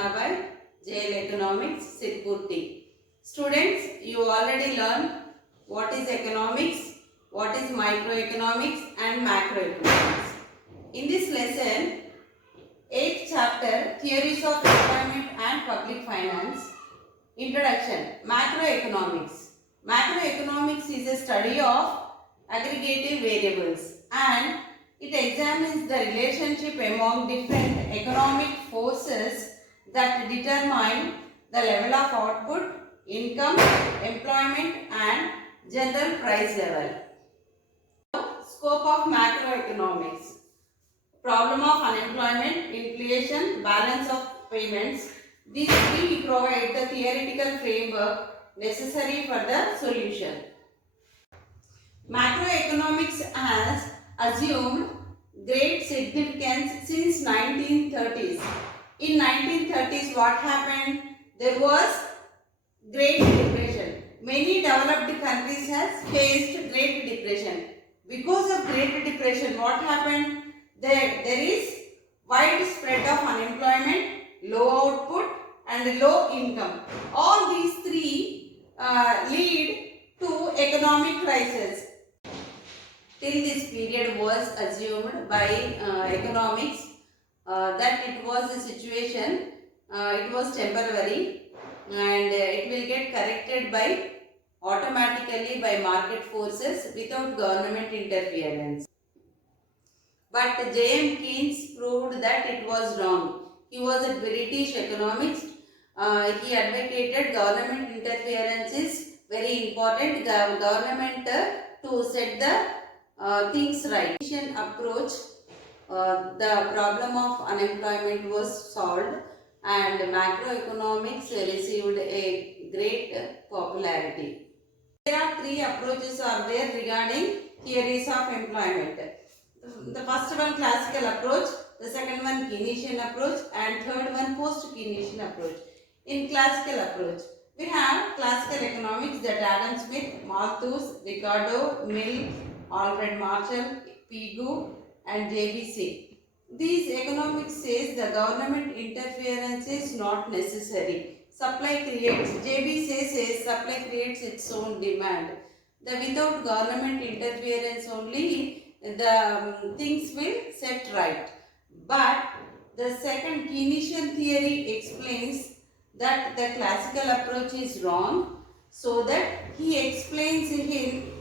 Pradhana by JL Economics, Sirpurti. Students, you already learned what is economics, what is microeconomics and macroeconomics. In this lesson, 8th chapter, Theories of Employment and Public Finance. Introduction, Macroeconomics. Macroeconomics is a study of aggregative variables and it examines the relationship among different economic forces that determine the level of output, income, employment and general price level. Scope of macroeconomics. Problem of unemployment, inflation, balance of payments. These three provide the theoretical framework necessary for the solution. Macroeconomics has assumed great significance since 1930s. In 1930s, what happened? There was Great Depression. Many developed countries has faced Great Depression. Because of Great Depression, what happened? There is widespread of unemployment, low output and low income. All these three lead to economic crisis. Till this period was assumed by economics that it was a situation, it was temporary and it will get corrected by automatically by market forces without government interference. But J.M. Keynes proved that it was wrong. He was a British economist. He advocated government interference is very important. Government to set the things right. Approach, the problem of unemployment was solved and macroeconomics received a great popularity. There are three approaches are there regarding theories of employment. The first one classical approach, the second one Keynesian approach and third one post-Keynesian approach. In classical approach, we have classical economics that Adam Smith, Malthus, Ricardo, Mill, Alfred Marshall, Pigou and JBC. These economics says the government interference is not necessary. Supply creates, JB says supply creates its own demand. The without government interference only the things will set right. But the second Keynesian theory explains that the classical approach is wrong, so that he explains in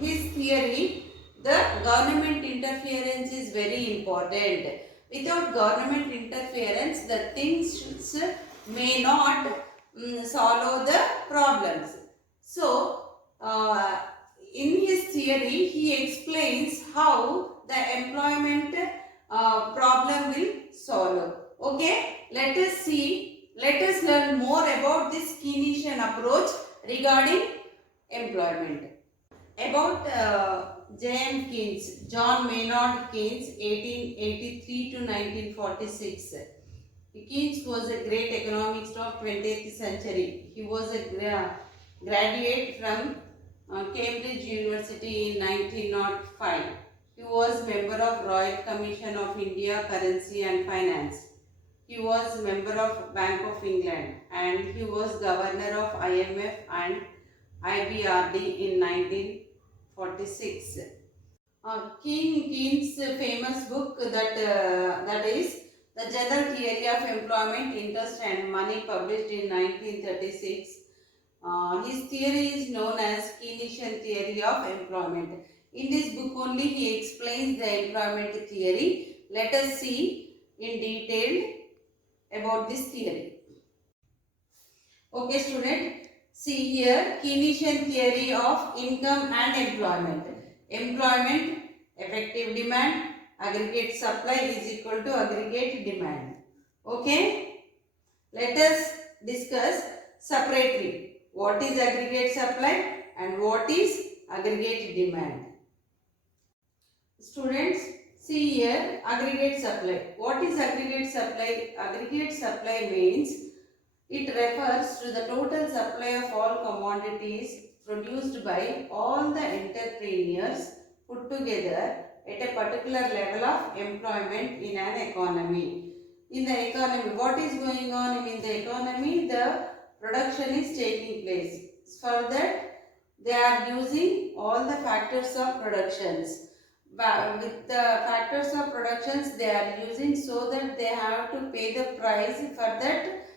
his theory the government interference is very important. Without government interference, the things may not solve the problems. So, in his theory, he explains how the employment problem will solve. Okay, let us learn more about this Keynesian approach regarding employment. About J.M. Keynes, John Maynard Keynes, 1883 to 1946. Keynes was a great economist of 20th century. He was a graduate from Cambridge University in 1905. He was member of Royal Commission of India Currency and Finance. He was member of Bank of England and he was governor of IMF and IBRD in 1946. Keynes' famous book that is The General Theory of Employment, Interest and Money, published in 1936. His theory is known as Keynesian theory of employment. In this book only he explains the employment theory. Let us see in detail about this theory. Okay student, see here Keynesian theory of income and employment. Employment, effective demand, aggregate supply is equal to aggregate demand. Okay, let us discuss separately what is aggregate supply and what is aggregate demand. Students, see here aggregate supply. What is aggregate supply? Aggregate supply means it refers to the total supply of all commodities produced by all the entrepreneurs put together at a particular level of employment in an economy. in the economy. What is going on in the economy? The production is taking place. For that, they are using all the factors of productions. With the factors of productions they are using, so that they have to pay the price for that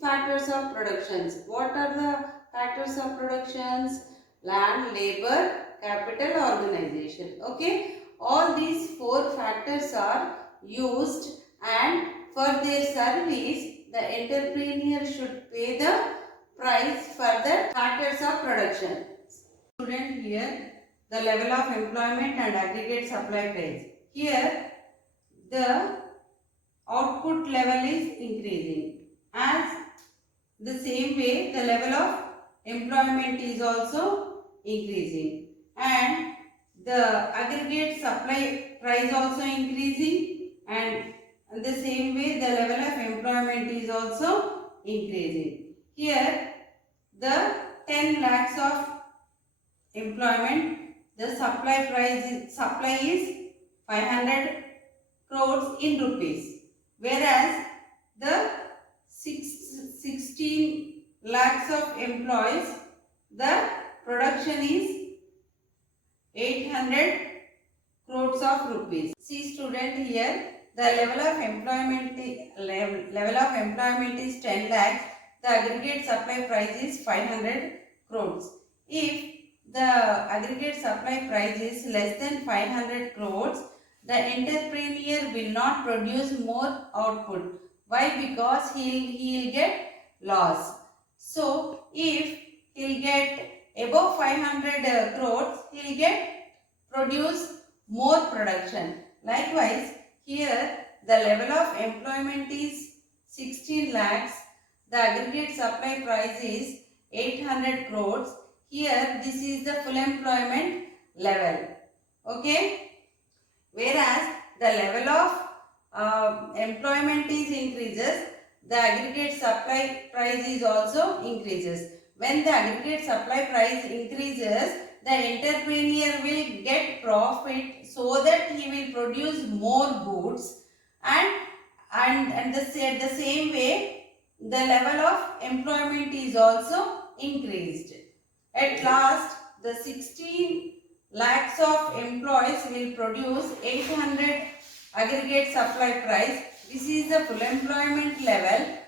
factors of productions. What are the factors of productions? Land, labor, capital, organization. Okay, all these four factors are used, and for their service the entrepreneur should pay the price for the factors of production. Student, here the level of employment and aggregate supply price. Here the output level is increasing. As the same way the level of employment is also increasing, and the aggregate supply price also increasing, and the same way the level of employment is also increasing. Here the 10 lakhs of employment, the supply is 500 crores in rupees, whereas the 16 lakhs of employees, the production is 800 crores of rupees. See student, here the level of employment is 10 lakhs. The aggregate supply price is 500 crores. If the aggregate supply price is less than 500 crores, the entrepreneur will not produce more output. Why? Because he'll get loss. So if he'll get above 500 crores, he'll get produce more production. Likewise, here the level of employment is 16 lakhs. The aggregate supply price is 800 crores. Here this is the full employment level. Okay. Whereas the level of employment is increases, the aggregate supply price is also increases. When the aggregate supply price increases, the entrepreneur will get profit, so that he will produce more goods, and the same way the level of employment is also increased. At last, the 16 lakhs of employees will produce 800 aggregate supply price. This is the full employment level.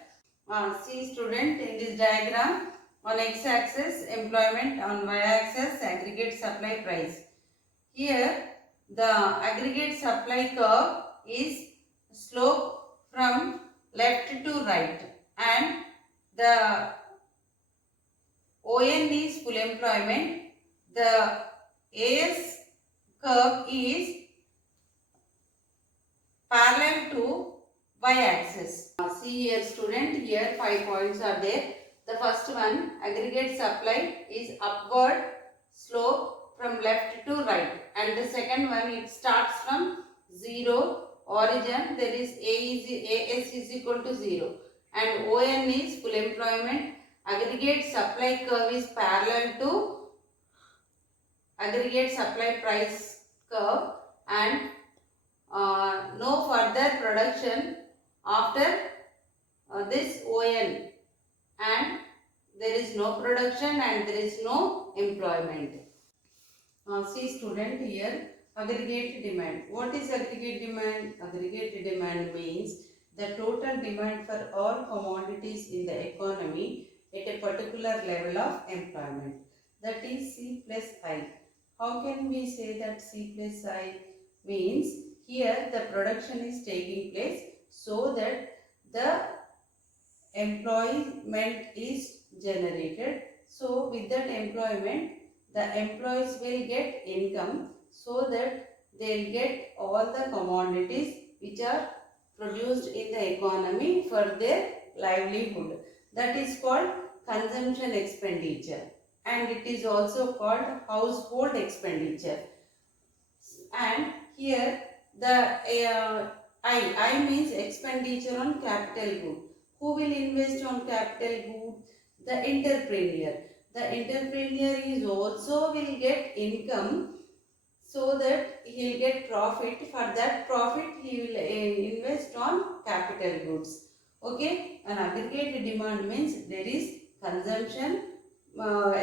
See student, in this diagram, on x-axis employment, on y-axis aggregate supply price. Here the aggregate supply curve is slope from left to right, and the ON is full employment. The AS curve is parallel to y-axis. See here student, here 5 points are there. The first one, aggregate supply is upward slope from left to right, and the second one, it starts from 0 origin. There is AS is equal to 0, and ON is full employment. Aggregate supply curve is parallel to aggregate supply price curve, and no further production after this ON, and there is no production and there is no employment. See student, here aggregate demand. What is aggregate demand? Aggregate demand means the total demand for all commodities in the economy at a particular level of employment. That is C plus I. How can we say that C plus I? Means here the production is taking place, so that the employment is generated. So with that employment, the employees will get income, so that they will get all the commodities which are produced in the economy for their livelihood. That is called consumption expenditure, and it is also called household expenditure. And here the I means expenditure on capital good. Who will invest on capital good? The entrepreneur. The entrepreneur is also will get income, so that he will get profit. For that profit, he will invest on capital goods. Okay, an aggregate demand means there is consumption,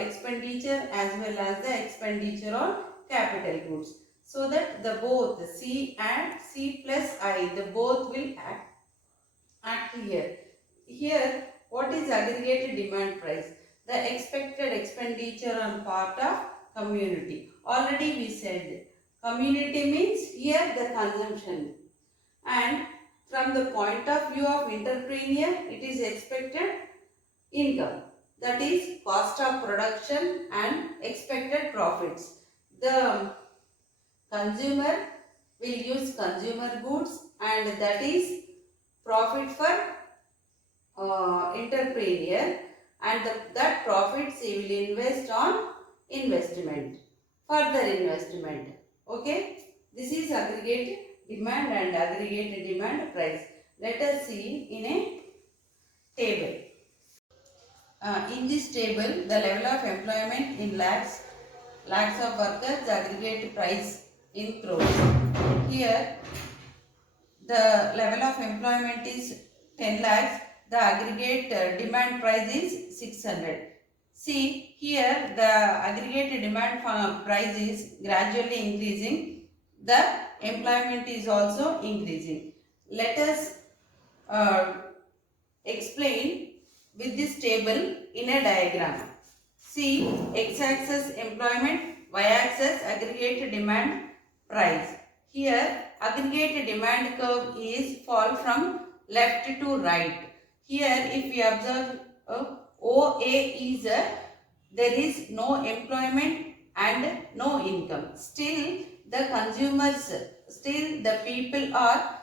expenditure as well as the expenditure on capital goods. So that the both C and C plus I, the both will act here. Here, what is aggregate demand price? The expected expenditure on part of community. Already we said community means here the consumption, and from the point of view of entrepreneur, it is expected income, that is cost of production and expected profits. The consumer will use consumer goods, and that is profit for entrepreneur, and that profits he will invest on investment, further investment. Okay, this is aggregate demand and aggregate demand price. Let us see in a table. In this table, the level of employment in lakhs of workers, aggregate price in crores. Here, the level of employment is 10 lakhs, the aggregate demand price is 600. See, here the aggregate demand price is gradually increasing, the employment is also increasing. Let us explain with this table in a diagram. See, x-axis employment, y-axis aggregate demand price. Here, aggregate demand curve is fall from left to right. Here, if we observe OA is there is no employment and no income. Still, the consumers, still the people are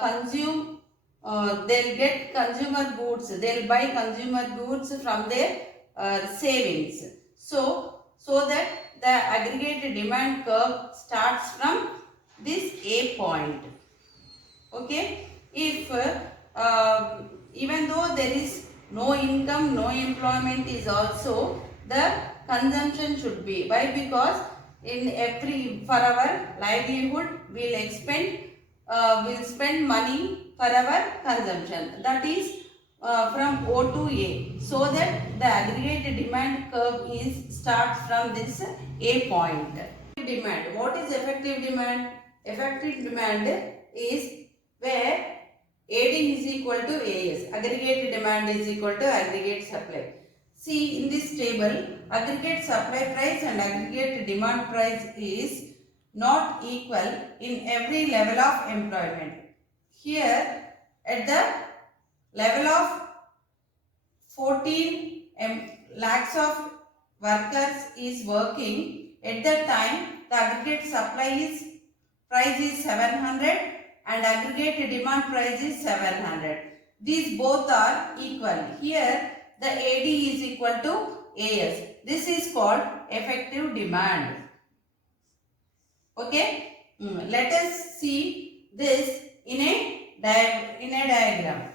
consume. They'll get consumer goods. They'll buy consumer goods from their savings. So that the aggregate demand curve starts from this A point. Okay, if even though there is no income, no employment is also, the consumption should be. Why? Because in every, for our livelihood, we'll spend money for our consumption. That is from O to A. So that the aggregate demand curve is starts from this A point. Demand. What is effective demand? Effective demand is where AD is equal to AS. Aggregate demand is equal to aggregate supply. See, in this table, aggregate supply price and aggregate demand price is not equal in every level of employment. Here, at the level of 14 lakhs of workers is working, at that time the aggregate supply price is 700 and aggregate demand price is 700. These both are equal. Here the AD is equal to AS. This is called effective demand. Okay. Let us see this in a diagram.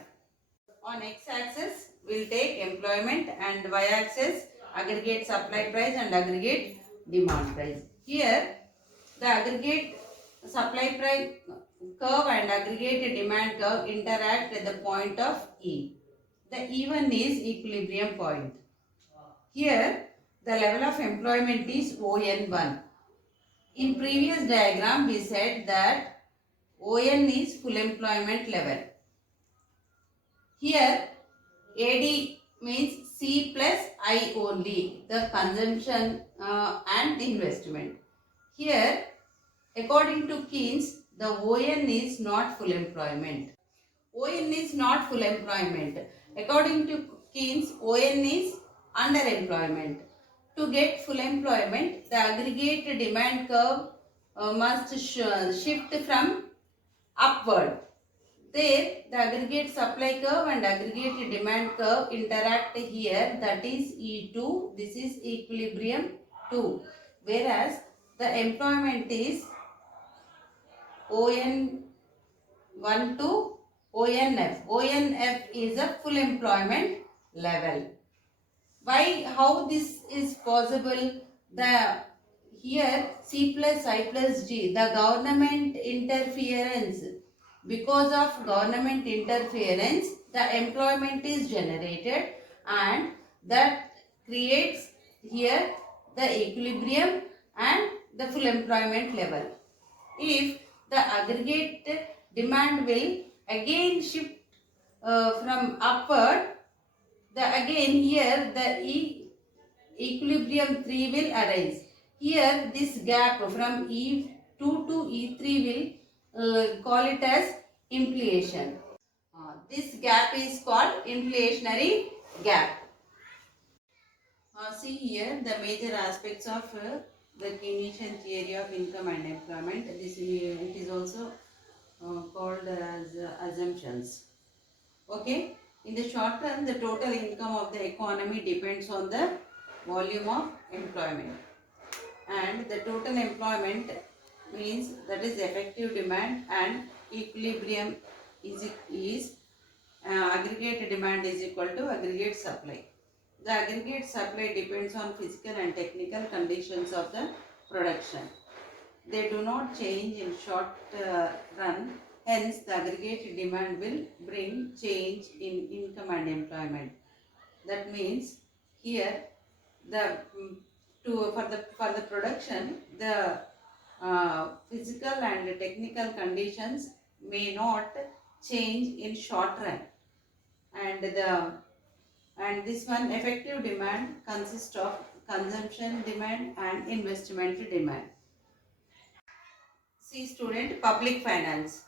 On x-axis, we will take employment, and y-axis aggregate supply price and aggregate demand price. Here, the aggregate supply price curve and aggregate demand curve interact at the point of E. The E1 is equilibrium point. Here, the level of employment is ON1. In previous diagram, we said that ON is full employment level. Here, AD means C plus I only, the consumption and investment. Here, according to Keynes, the ON is not full employment. ON is not full employment. According to Keynes, ON is underemployment. To get full employment, the aggregate demand curve must shift from upward. There, the aggregate supply curve and aggregate demand curve interact here, that is E2, this is equilibrium 2. Whereas, the employment is ON1 to ONF. ONF is a full employment level. Why? How this is possible? here C plus I plus G, the government interference. Because of government interference, the employment is generated and that creates here the equilibrium and the full employment level. If the aggregate demand will again shift from upward, the again here the equilibrium 3 will arise. Here this gap from E2 to E3 will call it as inflation. This gap is called inflationary gap. See here the major aspects of the Keynesian theory of income and employment. It is also called as assumptions. Okay. In the short term, the total income of the economy depends on the volume of employment, and the total employment means that is effective demand and equilibrium is aggregate demand is equal to aggregate supply. The aggregate supply depends on physical and technical conditions of the production. They do not change in short run. Hence, the aggregate demand will bring change in income and employment. That means here the for the production, the physical and technical conditions may not change in short run, and this one effective demand consists of consumption demand and investment demand. See student, public finance.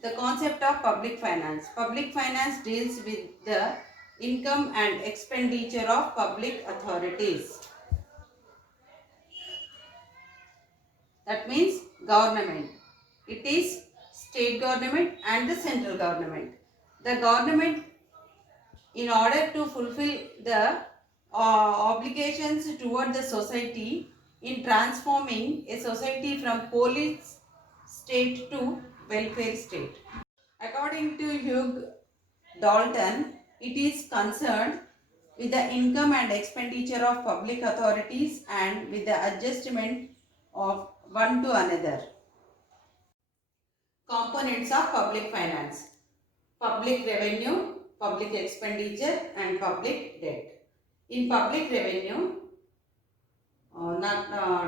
The concept of public finance. Public finance deals with the income and expenditure of public authorities. That means government. It is state government and the central government. The government, in order to fulfill the obligations toward the society in transforming a society from police state to welfare state. According to Hugh Dalton, it is concerned with the income and expenditure of public authorities and with the adjustment of one to another. Components of public finance: public revenue, public expenditure and public debt. In public revenue,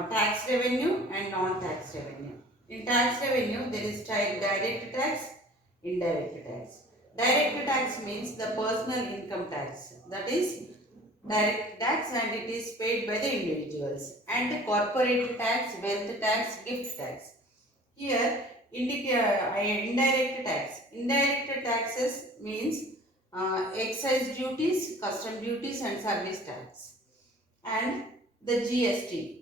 tax revenue and non-tax revenue. In tax revenue, there is direct tax, indirect tax. Direct tax means the personal income tax, that is direct tax, and it is paid by the individuals. And corporate tax, wealth tax, gift tax. Here indirect tax. Indirect taxes means excise duties, custom duties and service tax. And the GST,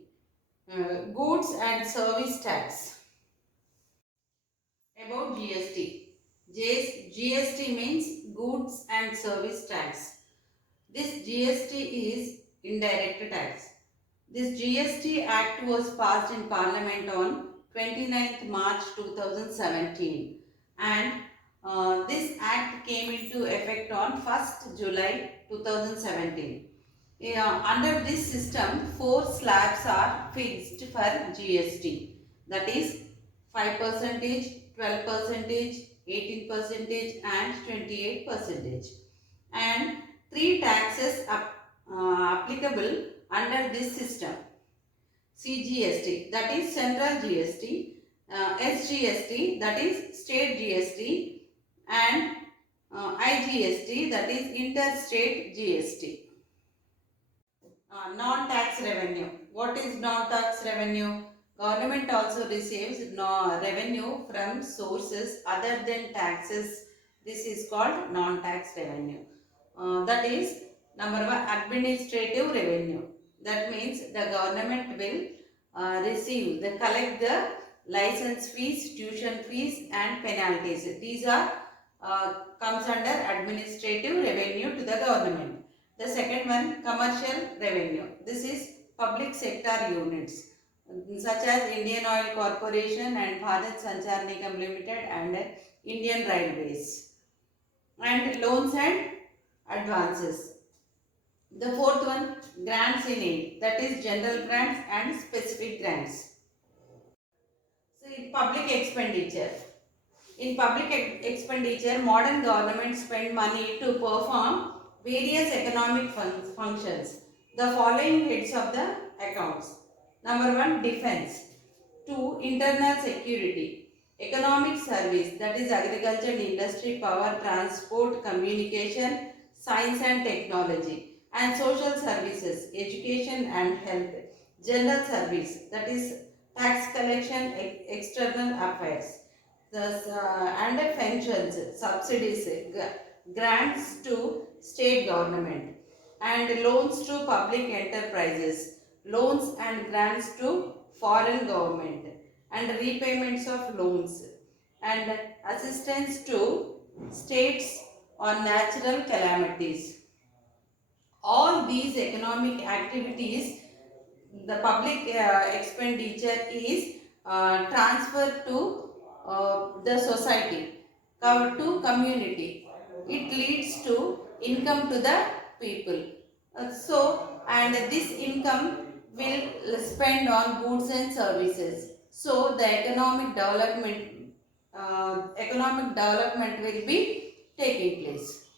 goods and service tax. About GST. GST means goods and service tax. This GST is indirect tax. This GST Act was passed in Parliament on 29th March 2017, and this Act came into effect on 1st July 2017. Under this system, 4 slabs are fixed for GST, that is 5%, 12%, 18% and 28%, and 3 taxes applicable under this system: CGST, that is central GST, SGST, that is state GST, and IGST, that is interstate GST. Non-tax revenue. What is non-tax revenue? Government also receives revenue from sources other than taxes. This is called non-tax revenue. That is number 1, administrative revenue. That means the government will collect the license fees, tuition fees and penalties. These are comes under administrative revenue to the government. The second one, commercial revenue. This is public sector units such as Indian Oil Corporation and Bharat Sanchar Nigam Limited and Indian Railways. And loans and advances. The fourth one, grants in aid, that is general grants and specific grants. So in public expenditure. In public expenditure, modern governments spend money to perform various economic functions. The following heads of the accounts. Number 1, defense. 2, internal security. Economic service, that is agriculture, industry, power, transport, communication, science and technology. And social services, education and health. General service, that is tax collection, external affairs. Thus, and pensions, subsidies, grants to state government, and loans to public enterprises, loans and grants to foreign government, and repayments of loans, and assistance to states on natural calamities. All these economic activities, the public expenditure is transferred to the society, to community. It leads to income to the people. And this income will spend on goods and services. So the economic development will be taking place.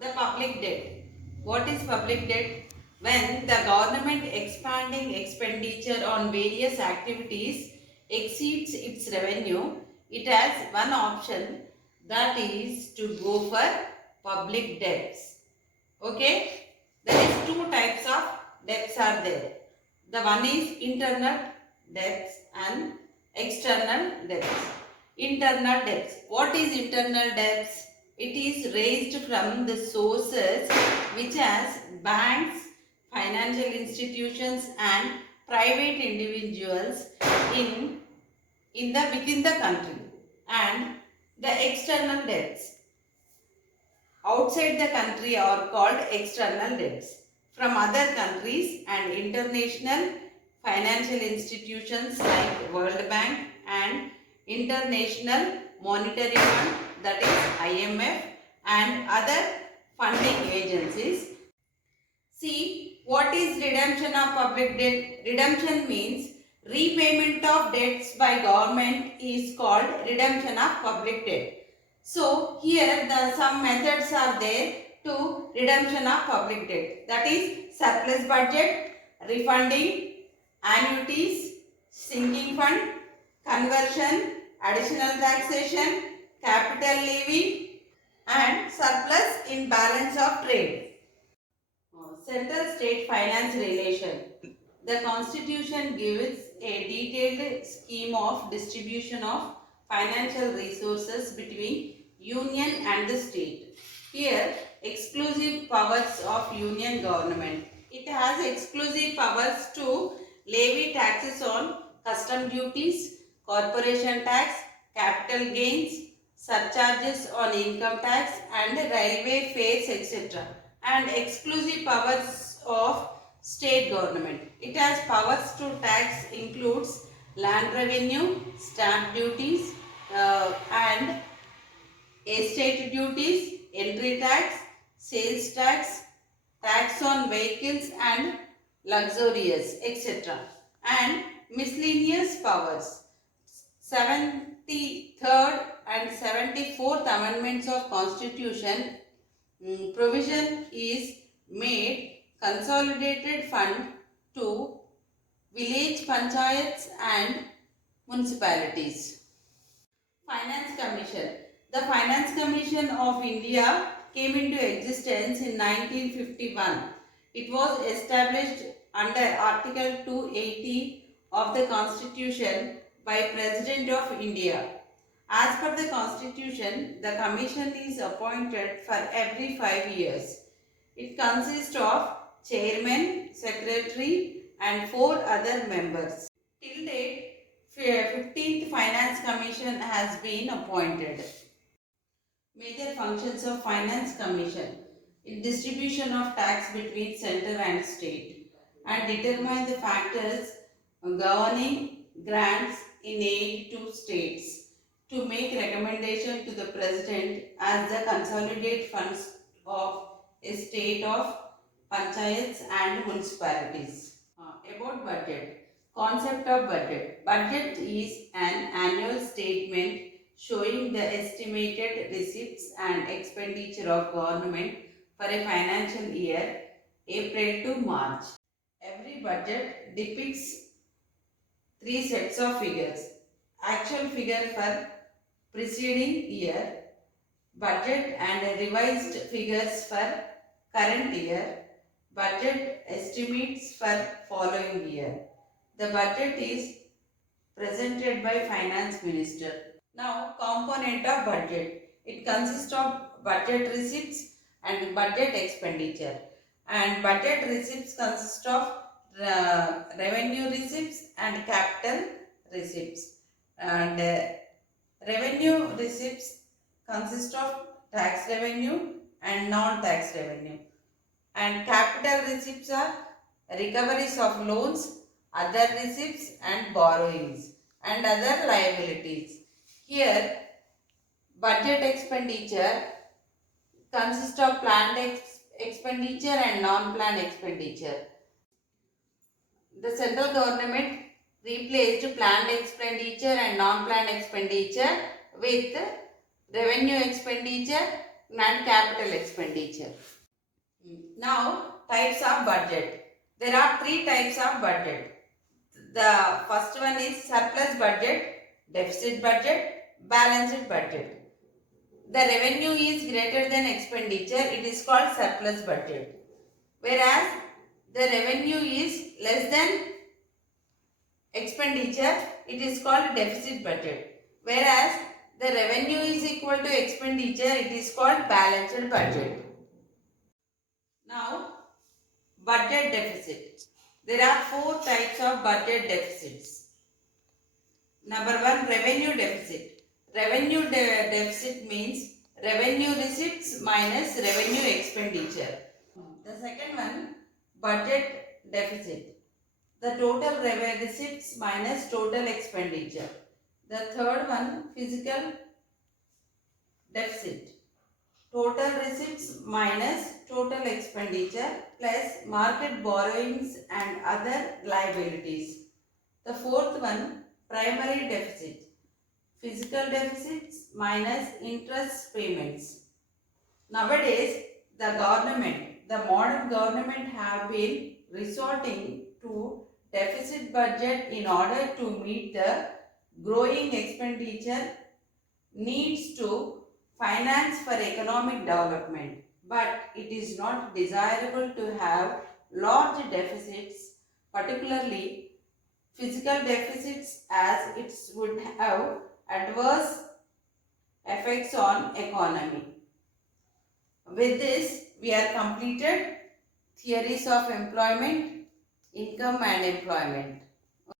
The public debt. What is public debt? When the government expanding expenditure on various activities exceeds its revenue, it has one option, that is to go for public debts. Okay? There is two types of debts are there. The one is internal debts and external debts. Internal debts. What is internal debts? It is raised from the sources which as banks, financial institutions and private individuals in within the country. And the external debts outside the country are called external debts from other countries and international financial institutions like World Bank and International Monetary Fund, that is IMF, and other funding agencies. See, what is redemption of public debt? Redemption means repayment of debts by government is called redemption of public debt. So, here some methods are there to redemption of public debt. That is surplus budget, refunding, annuities, sinking fund, conversion, additional taxation, capital levy and surplus in balance of trade. Central state finance relation. The constitution gives a detailed scheme of distribution of financial resources between union and the state. Here, exclusive powers of union government. It has exclusive powers to levy taxes on custom duties, corporation tax, capital gains, surcharges on income tax and railway fares, etc. And exclusive powers of state government. It has powers to tax includes land revenue, stamp duties and estate duties, entry tax, sales tax, tax on vehicles and luxurious, etc. And miscellaneous powers. 73rd and 74th amendments of Constitution provision is made consolidated fund to village panchayats and municipalities. Finance Commission. The Finance Commission of India came into existence in 1951. It was established under Article 280 of the Constitution by President of India. As per the Constitution, the Commission is appointed for every 5 years. It consists of Chairman, Secretary and 4 other members. Till date, 15th Finance Commission has been appointed. Major functions of Finance Commission. In distribution of tax between center and state and determine the factors governing grants in aid to states, to make recommendation to the President as the consolidated funds of a state of panchayats and municipalities. About budget. Concept of budget. Budget is an annual statement showing the estimated receipts and expenditure of government for a financial year, April to March. Every budget depicts three sets of figures. Actual figure for preceding year, budget and revised figures for current year, budget estimates for following year. The budget is presented by finance minister. Now, component of budget. It consists of budget receipts and budget expenditure. And budget receipts consist of revenue receipts and capital receipts. And revenue receipts consist of tax revenue and non-tax revenue. And capital receipts are recoveries of loans, other receipts and borrowings and other liabilities. Here, budget expenditure consists of planned expenditure and non-planned expenditure. The central government replaced planned expenditure and non-planned expenditure with revenue expenditure and capital expenditure. Now, types of budget. There are three types of budget. The first one is surplus budget, deficit budget, balanced budget. The revenue is greater than expenditure, it is called surplus budget. Whereas the revenue is less than expenditure, it is called deficit budget. Whereas the revenue is equal to expenditure, it is called balanced budget. Now, budget deficit. There are four types of budget deficits. Number one, revenue deficit. Revenue deficit means revenue receipts minus revenue expenditure. The second one, budget deficit. The total revenue receipts minus total expenditure. The third one, fiscal deficit. Total receipts minus total expenditure plus market borrowings and other liabilities. The fourth one, primary deficit. Physical deficits minus interest payments. Nowadays, the modern government have been resorting to deficit budget in order to meet the growing expenditure needs to finance for economic development, but it is not desirable to have large deficits, particularly physical deficits, as it would have adverse effects on economy. With this, we are completed theories of employment, income and employment.